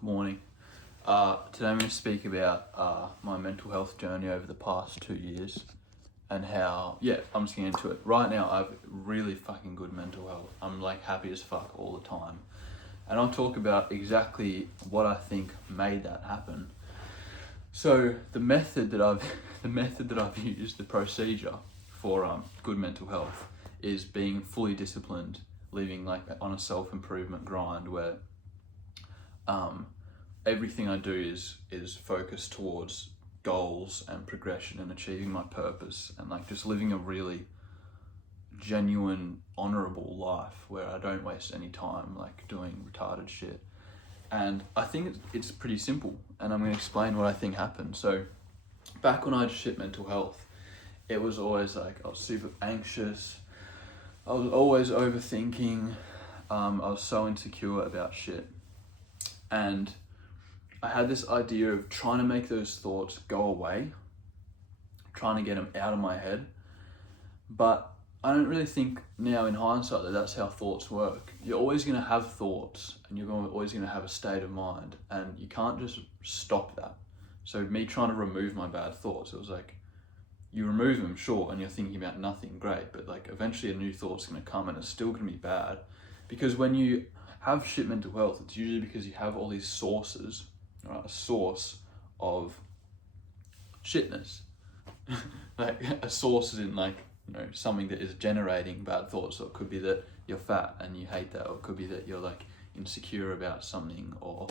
Good morning. Today I'm going to speak about my mental health journey over the past 2 years and how, I'm just getting into it. Right now, I have really fucking good mental health. I'm like happy as fuck all the time. And I'll talk about exactly what I think made that happen. So the method that I've used, the procedure for good mental health is being fully disciplined, living like on a self-improvement grind where everything I do is focused towards goals and progression and achieving my purpose and like just living a really genuine, honorable life where I don't waste any time like doing retarded shit. And I think it's pretty simple, and I'm going to explain what I think happened. So back when I had shit mental health, it was always like I was super anxious, I was always overthinking, I was so insecure about shit. And I had this idea of trying to make those thoughts go away, trying to get them out of my head. But I don't really think now in hindsight that that's how thoughts work. You're always going to have thoughts and you're always going to have a state of mind, and you can't just stop that. So me trying to remove my bad thoughts, it was like, you remove them, sure, and you're thinking about nothing, great, but like eventually a new thought's going to come and it's still going to be bad. Because when you have shit mental health, it's usually because you have all these sources, right? A source of shitness. Like a source is in like, something that is generating bad thoughts. So it could be that you're fat and you hate that, or it could be that you're like insecure about something, or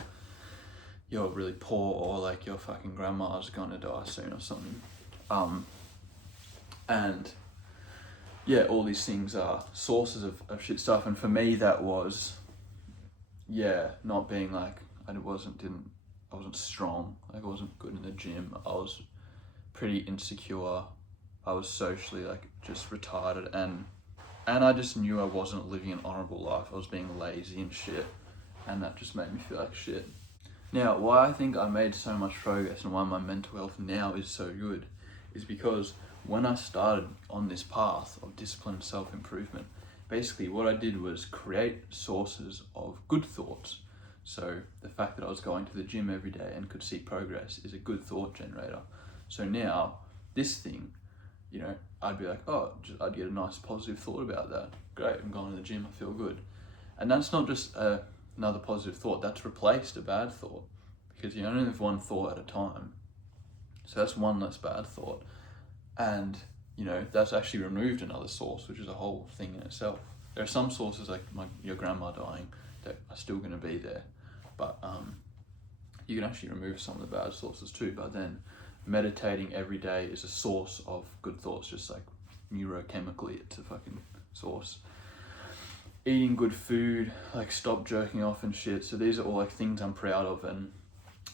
you're really poor, or like your fucking grandma's gonna die soon or something. And yeah, all these things are sources of shit stuff. And for me, that was, not being like, I wasn't strong. Like I wasn't good in the gym. I was pretty insecure. I was socially like just retarded, and I just knew I wasn't living an honorable life. I was being lazy and shit, and that just made me feel like shit. Now, why I think I made so much progress and why my mental health now is so good is because when I started on this path of disciplined self-improvement, basically what I did was create sources of good thoughts. So the fact that I was going to the gym every day and could see progress is a good thought generator. So now this thing, I'd be like, I'd get a nice positive thought about that. Great, I'm going to the gym, I feel good. And that's not just another positive thought, that's replaced a bad thought, because you only have one thought at a time. So that's one less bad thought. And, that's actually removed another source, which is a whole thing in itself. There are some sources like your grandma dying that are still going to be there, but you can actually remove some of the bad sources too. But then meditating every day is a source of good thoughts, just like neurochemically, it's a fucking source. Eating good food, like stop jerking off and shit. So these are all like things I'm proud of. And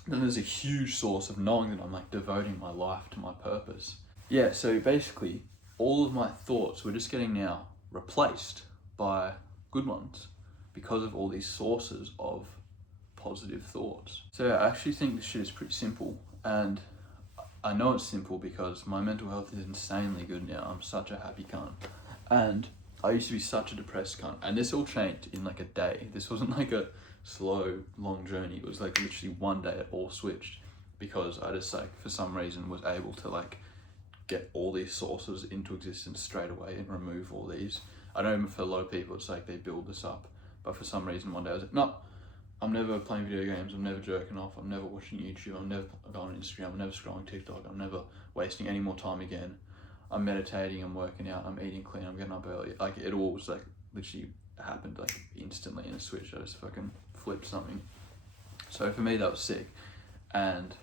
then there's a huge source of knowing that I'm like devoting my life to my purpose. Yeah, so basically all of my thoughts were just getting now replaced by good ones because of all these sources of positive thoughts. So I actually think this shit is pretty simple, and I know it's simple because my mental health is insanely good now. I'm such a happy cunt. And I used to be such a depressed cunt. And this all changed in like a day. This wasn't like a slow, long journey. It was like literally one day it all switched, because I just like, for some reason, was able to like get all these sources into existence straight away and remove all these. I know for a lot of people, it's like they build this up. But for some reason, one day I was like, no, I'm never playing video games, I'm never jerking off, I'm never watching YouTube, I'm never going on Instagram, I'm never scrolling TikTok, I'm never wasting any more time again. I'm meditating, I'm working out, I'm eating clean, I'm getting up early. Like it all was like literally happened like instantly in a switch. I just fucking flipped something. So for me that was sick. And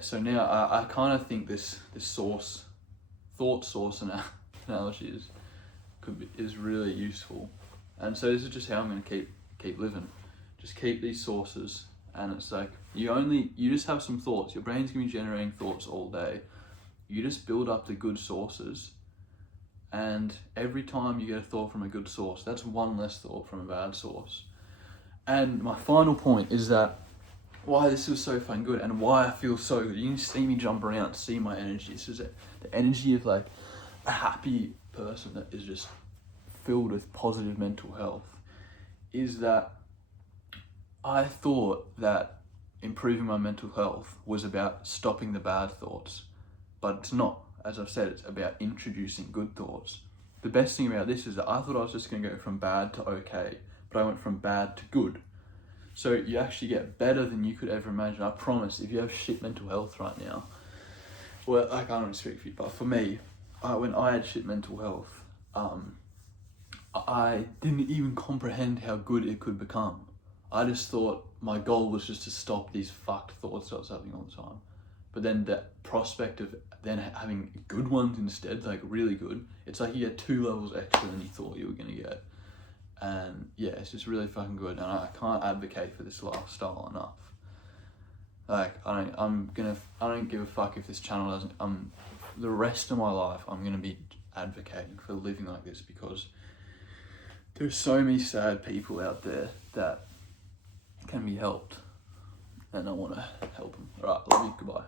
so now I kind of think this thought source analogy is really useful. And so this is just how I'm gonna keep living. Just keep these sources, and it's like you just have some thoughts. Your brain's gonna be generating thoughts all day. You just build up the good sources, and every time you get a thought from a good source, that's one less thought from a bad source. And my final point is that why this was so fucking good and why I feel so good. You can see me jump around, see my energy. This is the energy of like a happy person that is just filled with positive mental health, is that I thought that improving my mental health was about stopping the bad thoughts, but it's not. As I've said, it's about introducing good thoughts. The best thing about this is that I thought I was just going to go from bad to okay, but I went from bad to good. So you actually get better than you could ever imagine. I promise, if you have shit mental health right now, well, I can't really speak for you, but for me, when I had shit mental health, I didn't even comprehend how good it could become. I just thought my goal was just to stop these fucked thoughts I was having all the time. But then the prospect of then having good ones instead, like really good, it's like you get 2 levels extra than you thought you were gonna get. And yeah, it's just really fucking good. And I can't advocate for this lifestyle enough. Like I don't give a fuck if this channel doesn't. The rest of my life I'm gonna be advocating for living like this, because there's so many sad people out there that can be helped, and I want to help them. All right, love you. Goodbye.